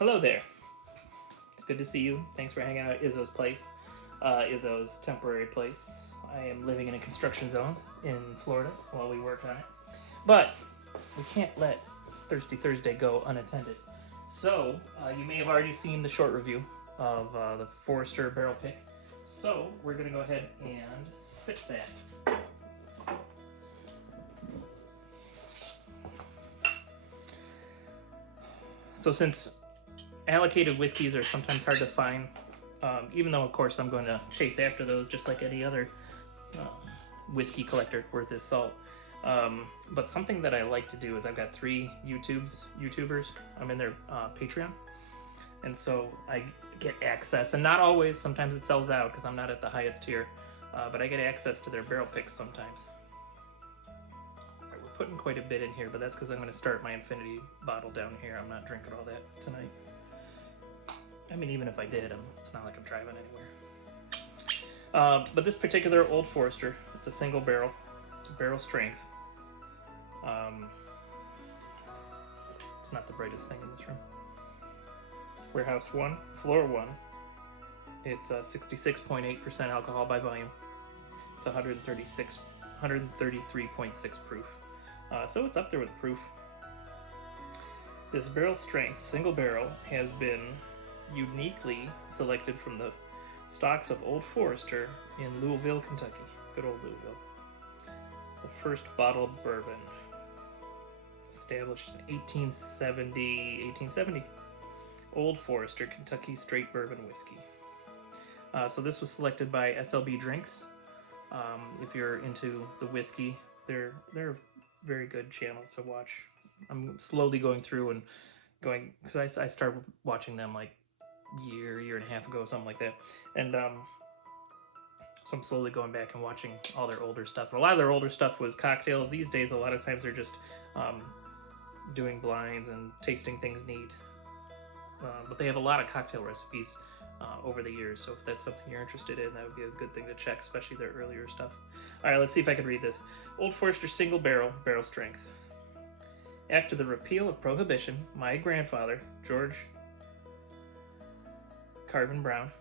Hello there. It's good to see you. Thanks for hanging out at Izzo's place. Izzo's temporary place. I am living in a construction zone in Florida while we work on it. But we can't let Thirsty Thursday go unattended. So, you may have already seen the short review of the Forester barrel pick. So, we're going to go ahead and sip that. So since allocated whiskeys are sometimes hard to find, even though of course I'm going to chase after those just like any other whiskey collector worth his salt. But something that I like to do is I've got 3 YouTubers. I'm in their Patreon. And so I get access, and not always, sometimes it sells out because I'm not at the highest tier, but I get access to their barrel picks sometimes. Alright, we're putting quite a bit in here, but that's because I'm going to start my infinity bottle down here. I'm not drinking all that tonight. I mean, even if I did, it's not like I'm driving anywhere. But this particular Old Forester, it's a single barrel strength. It's not the brightest thing in this room. Warehouse 1, floor 1. It's 66.8% alcohol by volume. It's 133.6 proof. So it's up there with proof. This barrel strength, single barrel, has been uniquely selected from the stocks of Old Forester in Louisville, Kentucky. Good old Louisville. The first bottled bourbon, established in 1870. Old Forester, Kentucky straight bourbon whiskey. So this was selected by SLB Drinks. If you're into the whiskey, they're a very good channel to watch. I'm slowly going through and going, because I started watching them like year and a half ago, something like that. And so I'm slowly going back and watching all their older stuff. And a lot of their older stuff was cocktails. These days, a lot of times they're just doing blinds and tasting things neat. But they have a lot of cocktail recipes over the years, so if that's something you're interested in, that would be a good thing to check, especially their earlier stuff. Alright, let's see if I can read this. Old Forester single barrel strength. After the repeal of Prohibition, my grandfather, George Carvin Brown,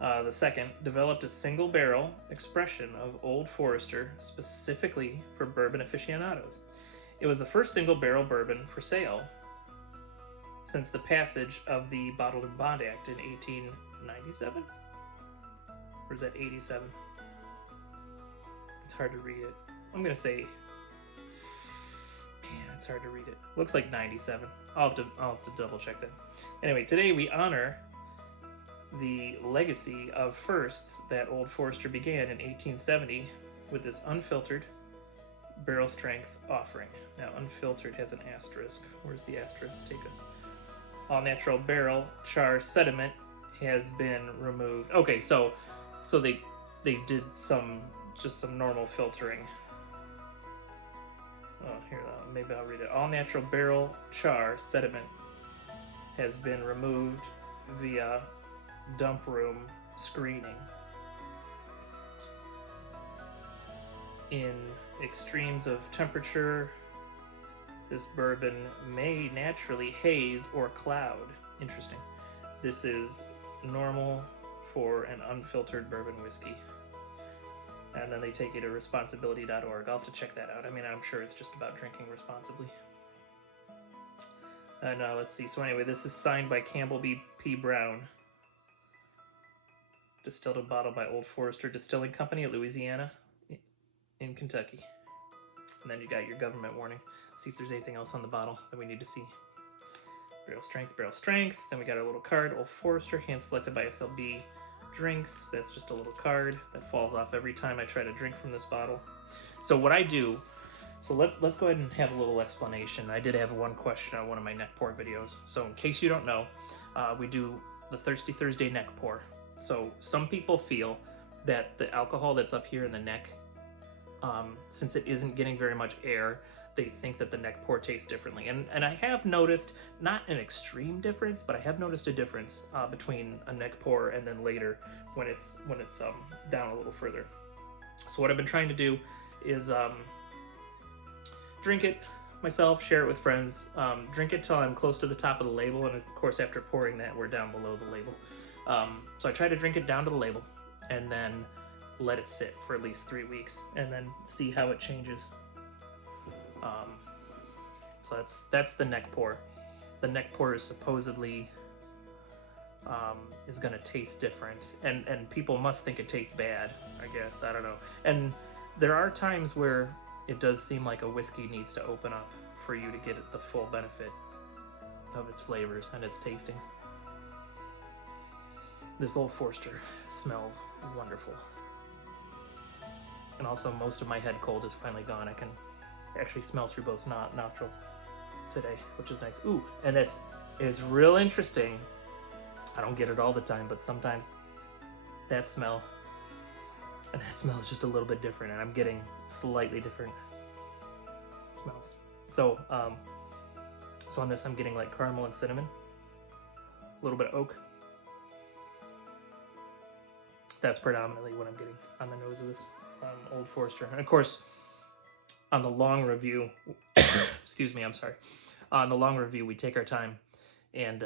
the second, developed a single barrel expression of Old Forester specifically for bourbon aficionados. It was the first single barrel bourbon for sale since the passage of the Bottled in Bond Act in 1897? Or is that 87? It's hard to read it. I'm going to say... Man, it's hard to read it. Looks like 97. I'll have to double check that. Anyway, today we honor the legacy of firsts that Old Forester began in 1870 with this unfiltered barrel strength offering. Now, unfiltered has an asterisk. Where's the asterisk take us? All natural barrel char sediment has been removed. Okay, so they did some normal filtering. Oh, here, maybe I'll read it. All natural barrel char sediment has been removed via dump room screening. In extremes of temperature, this bourbon may naturally haze or cloud. Interesting. This is normal for an unfiltered bourbon whiskey. And then they take you to responsibility.org. I'll have to check that out. I mean, I'm sure it's just about drinking responsibly. And let's see. So anyway, this is signed by Campbell P. Brown. Distilled and bottled by Old Forester Distilling Company at Louisiana in Kentucky. And then you got your government warning. See if there's anything else on the bottle that we need to see. Barrel strength. Then we got our little card, Old Forester, hand selected by SLB Drinks. That's just a little card that falls off every time I try to drink from this bottle. So what I do, so let's go ahead and have a little explanation. I did have one question on one of my neck pour videos. So in case you don't know, we do the Thirsty Thursday neck pour. So some people feel that the alcohol that's up here in the neck, since it isn't getting very much air, they think that the neck pour tastes differently. And I have noticed, not an extreme difference, but I have noticed a difference between a neck pour and then later when it's down a little further. So what I've been trying to do is drink it myself, share it with friends, drink it till I'm close to the top of the label, and of course after pouring that, we're down below the label. So I try to drink it down to the label, and then let it sit for at least 3 weeks, and then see how it changes. So that's the neck pour. The neck pour is supposedly is gonna taste different, and people must think it tastes bad, I guess. I don't know. And there are times where it does seem like a whiskey needs to open up for you to get the full benefit of its flavors and its tasting. This Old Forester smells wonderful. And also most of my head cold is finally gone. I can actually smell through both nostrils today, which is nice. Ooh, and it's real interesting. I don't get it all the time, but sometimes that smell and that smell is just a little bit different, and I'm getting slightly different smells. So, so on this, I'm getting like caramel and cinnamon, a little bit of oak. That's predominantly what I'm getting on the nose of this Old Forester. And of course, on the long review, excuse me, I'm sorry. On the long review, we take our time and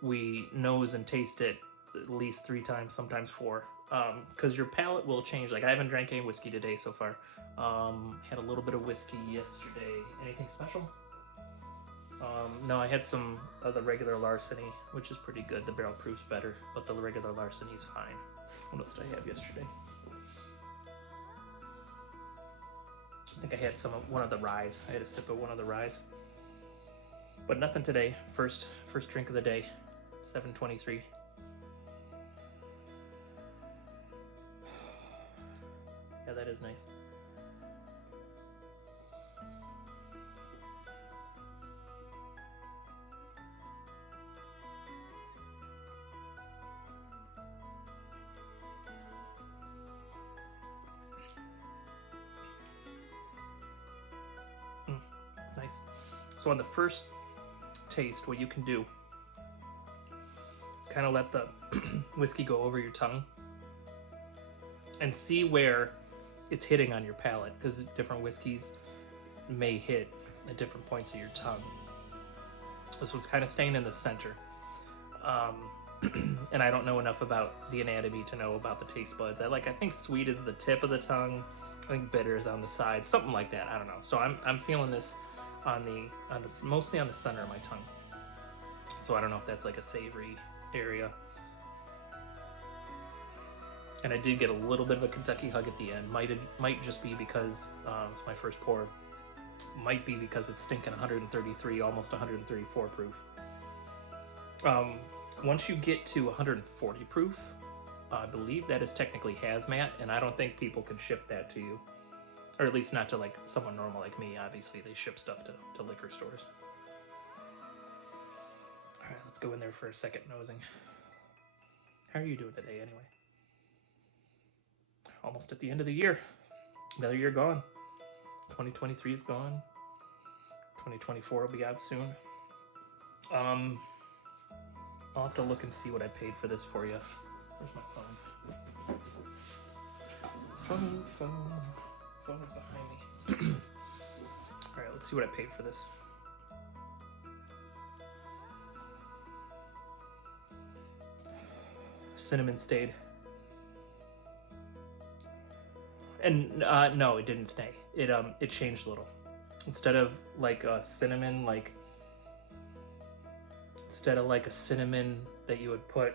we nose and taste it at least 3 times, sometimes 4. Because your palate will change. Like, I haven't drank any whiskey today so far. Had a little bit of whiskey yesterday. Anything special? No, I had some of the regular Larceny, which is pretty good. The barrel proof's better, but the regular Larceny is fine. What else did I have yesterday? I think I had one of the ryes. I had a sip of one of the ryes. But nothing today. First drink of the day. 7:23. Yeah, that is nice. That's nice. So on the first taste, what you can do is kind of let the whiskey go over your tongue and see where it's hitting on your palate, because different whiskeys may hit at different points of your tongue. This one's kind of staying in the center. And I don't know enough about the anatomy to know about the taste buds. I think sweet is the tip of the tongue. I think bitter is on the side, something like that. I don't know. So I'm feeling this on the mostly on the center of my tongue. So I don't know if that's like a savory area. And I did get a little bit of a Kentucky hug at the end. Might just be because it's my first pour. Might be because it's stinking 133, almost 134 proof. Once you get to 140 proof, I believe that is technically hazmat, and I don't think people can ship that to you. Or at least not to like someone normal like me. Obviously, they ship stuff to liquor stores. All right, let's go in there for a second nosing. How are you doing today, anyway? Almost at the end of the year. Another year gone. 2023 is gone. 2024 will be out soon. I'll have to look and see what I paid for this for you. Where's my phone? Phone is behind me. All right, let's see what I paid for this. Cinnamon stayed. And no, it didn't stay. It changed a little. Instead of like a cinnamon, instead of like a cinnamon that you would put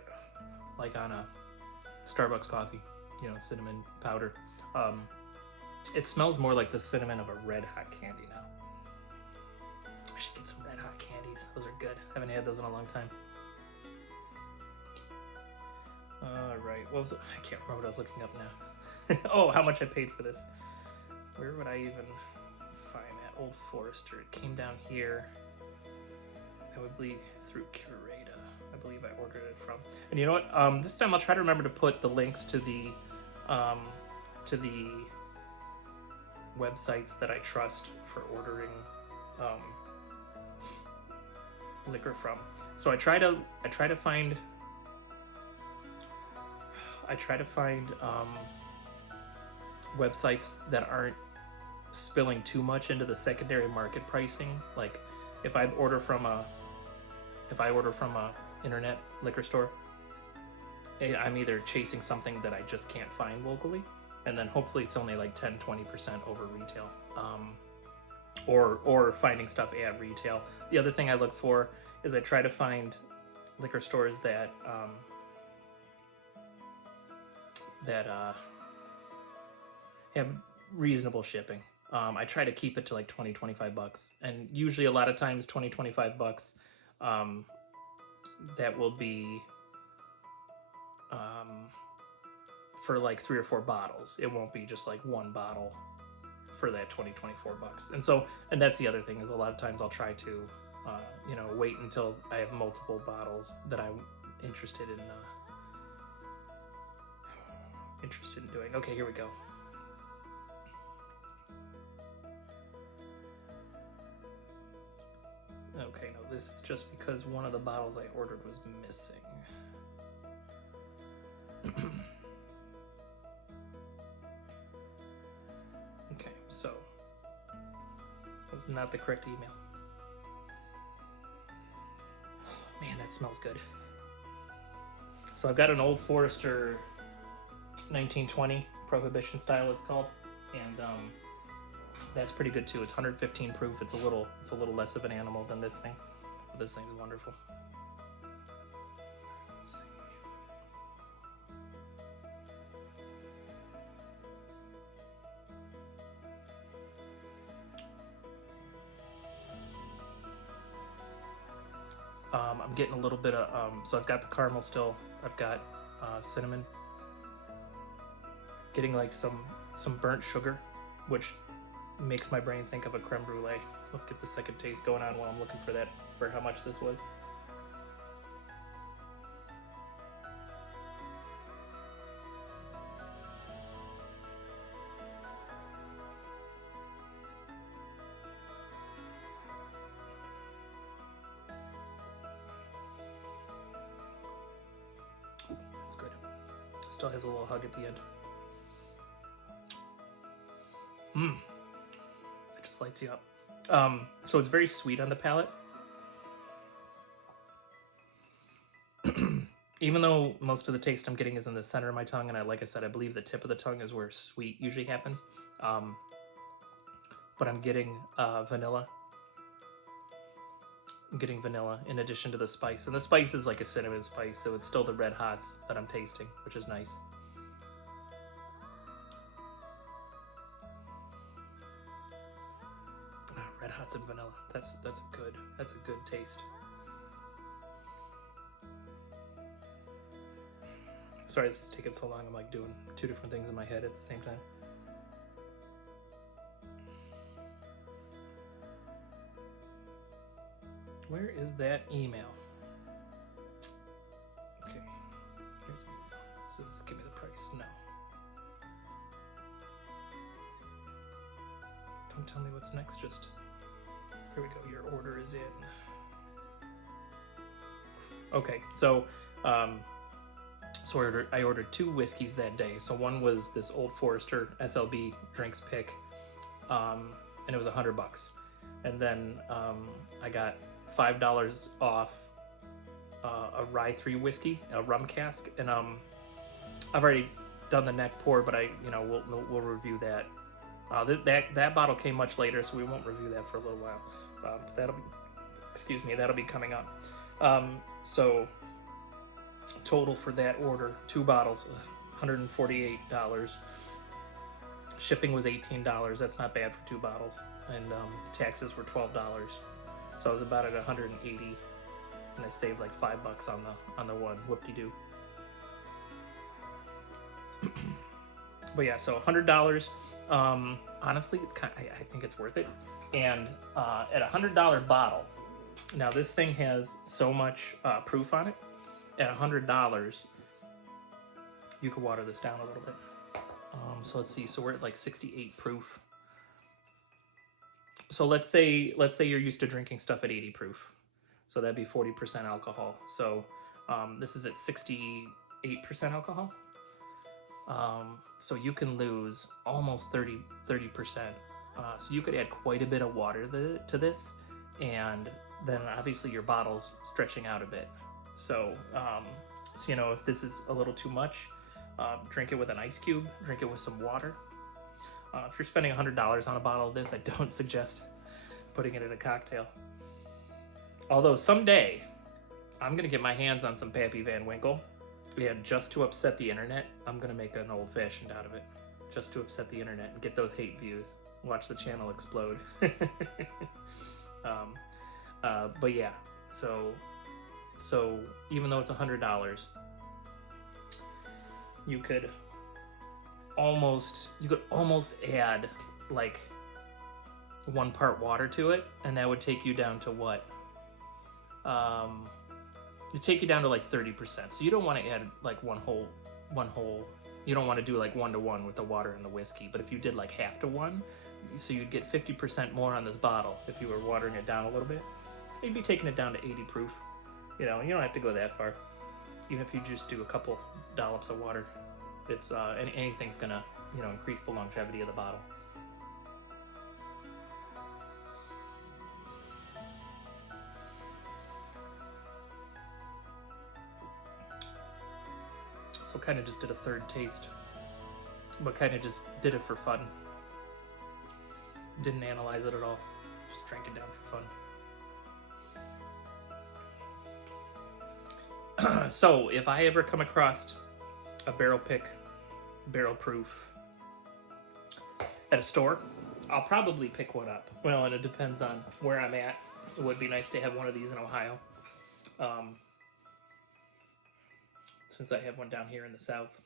like on a Starbucks coffee, cinnamon powder. It smells more like the cinnamon of a red hot candy now. I should get some red hot candies. Those are good. I haven't had those in a long time. All right, what was it? I can't remember what I was looking up now. Oh, how much I paid for this. Where would I even find that Old Forester? It came down here. I would believe through Curiada. I believe I ordered it from. And you know what? This time I'll try to remember to put the links to the websites that I trust for ordering liquor from. So I try to find websites that aren't spilling too much into the secondary market pricing. Like if I order from a internet liquor store, I'm either chasing something that I just can't find locally, and then hopefully it's only like 10-20% over retail, or finding stuff at retail. The other thing I look for is I try to find liquor stores that have reasonable shipping. I try to keep it to like $20-25, and usually a lot of times $20-25, that will be for like 3 or 4 bottles. It won't be just like one bottle for that $20-24. And that's the other thing, is a lot of times I'll try to wait until I have multiple bottles that I'm interested in doing. Okay, here we go. Okay, no, this is just because one of the bottles I ordered was missing. Okay, so that was not the correct email. Man, that smells good. So I've got an Old Forester 1920 Prohibition style, it's called, and that's pretty good too. It's 115 proof. It's a little less of an animal than this thing, but this thing's wonderful. Let's see. I'm getting a little bit of so I've got the caramel still. I've got cinnamon. Getting like some burnt sugar, which makes my brain think of a creme brulee. Let's get the second taste going on while I'm looking for that, for how much this was. That's good. Still has a little hug at the end. It just lights you up. So it's very sweet on the palate. Even though most of the taste I'm getting is in the center of my tongue, and like I said, I believe the tip of the tongue is where sweet usually happens. But I'm getting vanilla. I'm getting vanilla in addition to the spice. And the spice is like a cinnamon spice, so it's still the red hots that I'm tasting, which is nice. Red hots and vanilla. That's a good taste. Sorry, this is taking so long. I'm like doing 2 different things in my head at the same time. Where is that email? Okay, here's the email. Just give me the price. No. Don't tell me what's next. Just here we go. Your order is in. Okay, so I ordered 2 whiskeys that day. So one was this Old Forester SLB drinks pick, and it was $100. And then I got $5 off a Rye 3 whiskey, a rum cask, and I've already done the neck pour, but we'll review that. That bottle came much later, so we won't review that for a little while. But that'll be coming up. So total for that order, 2 bottles, $148. Shipping was $18. That's not bad for 2 bottles, and taxes were $12. So I was about at $180, and I saved like $5 on the one. Whoop-de-doo. But yeah, so $100. Honestly, it's I think it's worth it. And at $100 bottle, now this thing has so much proof on it. At $100, you could water this down a little bit. So let's see. So we're at like 68 proof. So let's say you're used to drinking stuff at 80 proof. So that'd be 40% alcohol. So this is at 68% alcohol. So you can lose almost 30% So you could add quite a bit of water to this, and then obviously your bottle's stretching out a bit. So, so you know, if this is a little too much, drink it with an ice cube, drink it with some water. If you're spending $100 on a bottle of this, I don't suggest putting it in a cocktail. Although someday, I'm gonna get my hands on some Pappy Van Winkle, and just to upset the internet, I'm gonna make an old-fashioned out of it. Just to upset the internet and get those hate views. Watch the channel explode. But yeah, so even though it's $100, you could almost add like 1 part water to it, and that would take you down to what? It'd take you down to like 30%. So you don't want to add like one whole. You don't want to do like 1-to-1 with the water and the whiskey. But if you did like half to 1, so you'd get 50% more on this bottle if you were watering it down a little bit. You'd be taking it down to 80 proof. You know, you don't have to go that far. Even if you just do a couple dollops of water, it's and anything's gonna, you know, increase the longevity of the bottle. So kind of just did a third taste, but kind of just did it for fun. Didn't analyze it at all. Just drank it down for fun. So if I ever come across a barrel proof at a store, I'll probably pick one up. Well, and it depends on where I'm at. It would be nice to have one of these in Ohio. Since I have one down here in the south.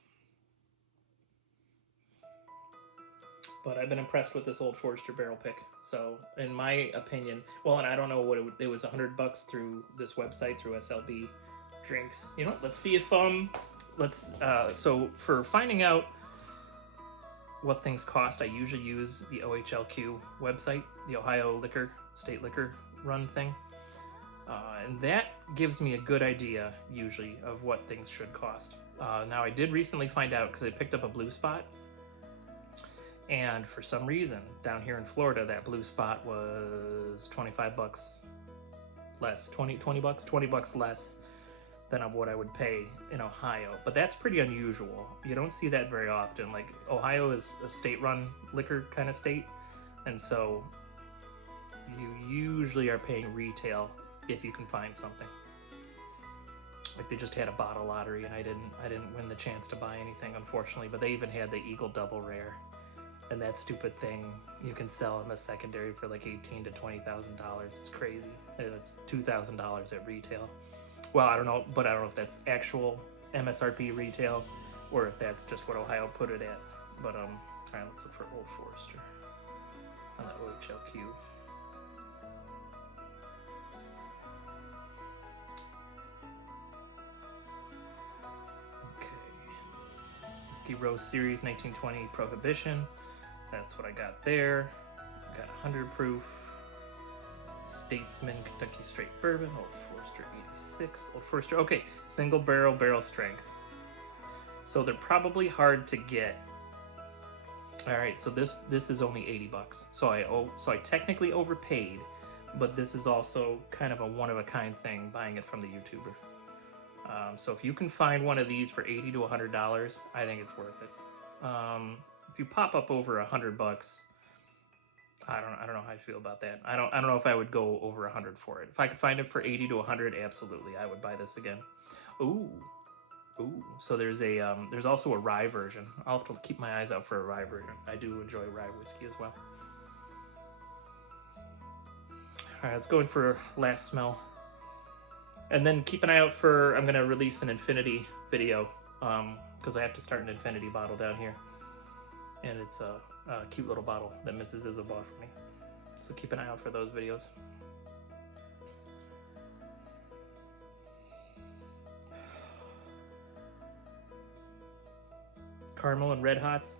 But I've been impressed with this Old Forester barrel pick. So, in my opinion, well, and I don't know what it was $100 through this website, through SLB drinks. You know, let's see if, so for finding out what things cost, I usually use the OHLQ website, the Ohio State Liquor Run thing. And that gives me a good idea, usually, of what things should cost. Now, I did recently find out, because I picked up a Blue Spot, and for some reason, down here in Florida, that Blue Spot was $25 less, 20 bucks less than what I would pay in Ohio. But that's pretty unusual. You don't see that very often. Like, Ohio is a state-run liquor kind of state, and so you usually are paying retail if you can find something. Like, they just had a bottle lottery, and I didn't win the chance to buy anything, unfortunately. But they even had the Eagle Double Rare, and that stupid thing you can sell in the secondary for like $18,000 to $20,000. It's crazy. And it's $2,000 at retail. Well, I don't know, but I don't know if that's actual MSRP retail or if that's just what Ohio put it at. But all right, let's look for Old Forester on the OHLQ. Whiskey Rose Series 1920 Prohibition. That's what I got there. Got 100 proof. Statesman Kentucky Straight Bourbon. Old Forester 86. Old Forester. Okay, single barrel strength. So they're probably hard to get. All right, so this is only $80. So I technically overpaid, but this is also kind of a one-of-a-kind thing, buying it from the YouTuber. So if you can find one of these for $80 to $100, I think it's worth it. If you pop up over $100, I don't know how I feel about that. I don't know if I would go over 100 for it. If I could find it for 80 to 100, absolutely, I would buy this again. Ooh. So there's also a rye version. I'll have to keep my eyes out for a rye version. I do enjoy rye whiskey as well. All right, let's go in for last smell. And then keep an eye out for, I'm going to release an Infinity video, because I have to start an Infinity bottle down here. And it's a cute little bottle that Mrs. Izzo bought for me. So keep an eye out for those videos. Caramel and red hots.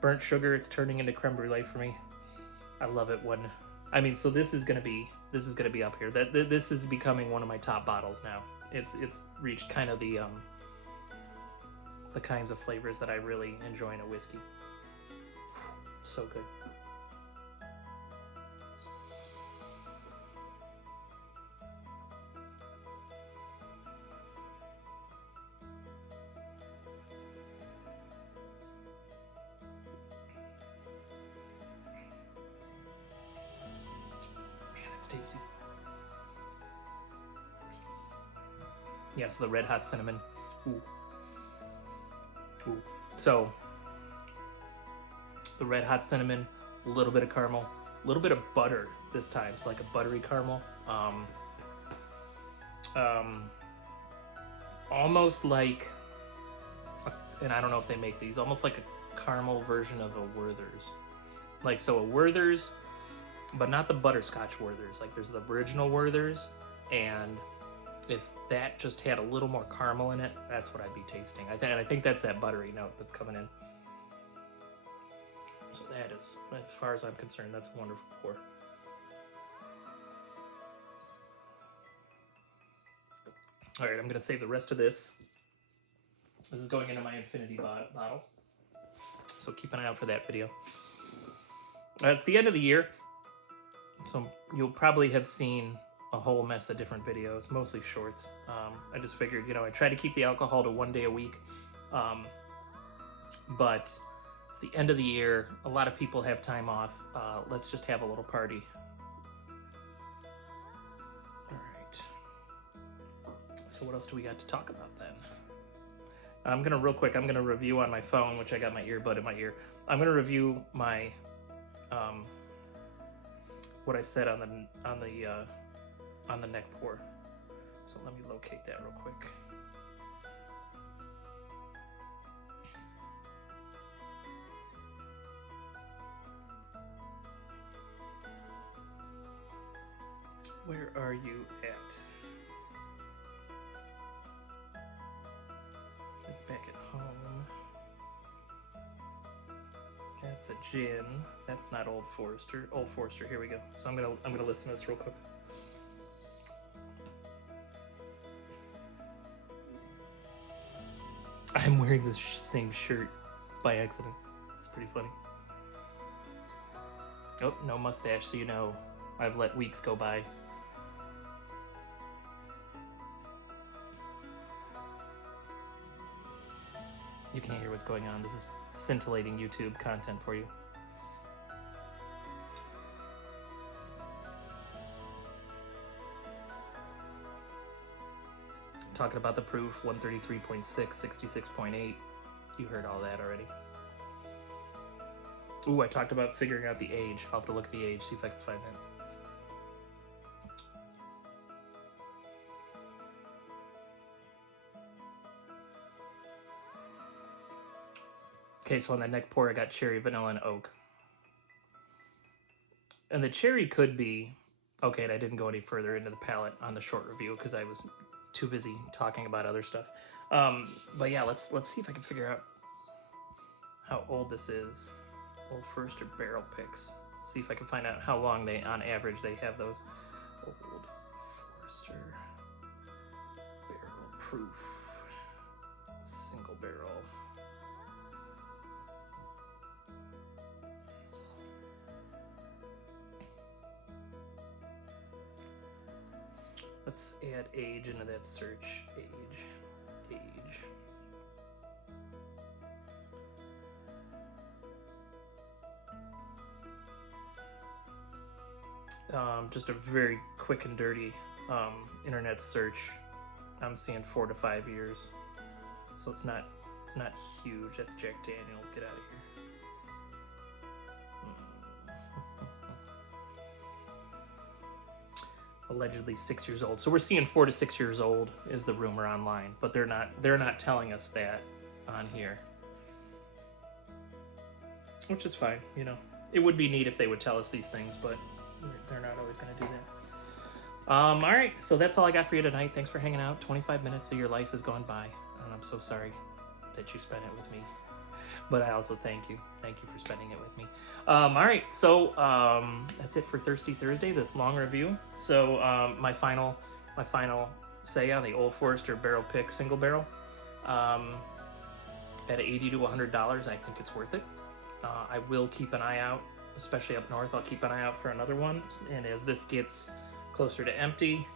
Burnt sugar, it's turning into creme brulee for me. I love it when, I mean, so this is gonna be up here. This is becoming one of my top bottles now. It's reached kind of the kinds of flavors that I really enjoy in a whiskey. So good. it's tasty. Yeah, so the red hot cinnamon. Ooh. Ooh. So the red hot cinnamon, a little bit of caramel, a little bit of butter this time. So like a buttery caramel. Almost like, and I don't know if they make these, almost like a caramel version of a Werther's. Like, so a Werther's, but not the butterscotch Werther's. Like, there's the original Werther's, and if that just had a little more caramel in it, that's what I'd be tasting. I think that's that buttery note that's coming in. So that is, as far as I'm concerned, that's a wonderful pour. All right, I'm going to save the rest of this. This is going into my infinity bottle. So keep an eye out for that video. It's the end of the year. So you'll probably have seen a whole mess of different videos, mostly shorts. I just figured, you know, I try to keep the alcohol to 1 day a week. But it's the end of the year. A lot of people have time off. Let's just have a little party. So what else do we got to talk about then? I'm gonna real quick. I'm gonna review on my phone, which I got my earbud in my ear. I'm gonna review my what I said on the neck pour. So let me locate that real quick. Where are you at? It's back at home. That's a gin. That's not Old Forester. Old Forester. Here we go. So I'm gonna listen to this real quick. I'm wearing this same shirt by accident. It's pretty funny. Oh, no mustache, so you know I've let weeks go by. You can't hear what's going on. This is scintillating YouTube content for you. Talking about the proof, 133.6, 66.8. You heard all that already. Ooh, I talked about figuring out the age. I'll have to look at the age, see if I can find that. Okay, so on that neck pour, I got cherry, vanilla, and oak. And the cherry could be... Okay, and I didn't go any further into the palate on the short review because I was too busy talking about other stuff. But yeah, let's see if I can figure out how old this is. Old Forester barrel picks. Let's see if I can find out how long they, on average, they have those. Old Forester barrel proof. Single barrel. Let's add age into that search. Age. Just a very quick and dirty internet search. I'm seeing 4 to 5 years, so it's not huge. That's Jack Daniels. Get out of here. Allegedly 6 years old. So we're seeing 4 to 6 years old is the rumor online, but they're not telling us that on here, which is fine. You know, it would be neat if they would tell us these things, but they're not always going to do that. All right, so that's all I got for you tonight. Thanks for hanging out. 25 minutes of your life has gone by, and I'm so sorry that you spent it with me. But I also thank you. Thank you for spending it with me. All right, so that's it for Thirsty Thursday, this long review. So my final say on the Old Forester barrel pick single barrel. At $80 to $100, I think it's worth it. I will keep an eye out, especially up north. I'll keep an eye out for another one. And as this gets closer to empty,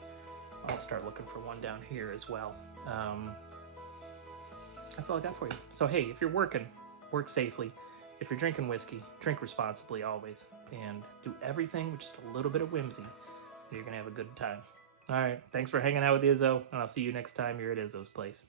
I'll start looking for one down here as well. That's all I got for you. So hey, if you're working, work safely. If you're drinking whiskey, drink responsibly always. And do everything with just a little bit of whimsy. You're going to have a good time. All right. Thanks for hanging out with Izzo, and I'll see you next time you're at Izzo's place.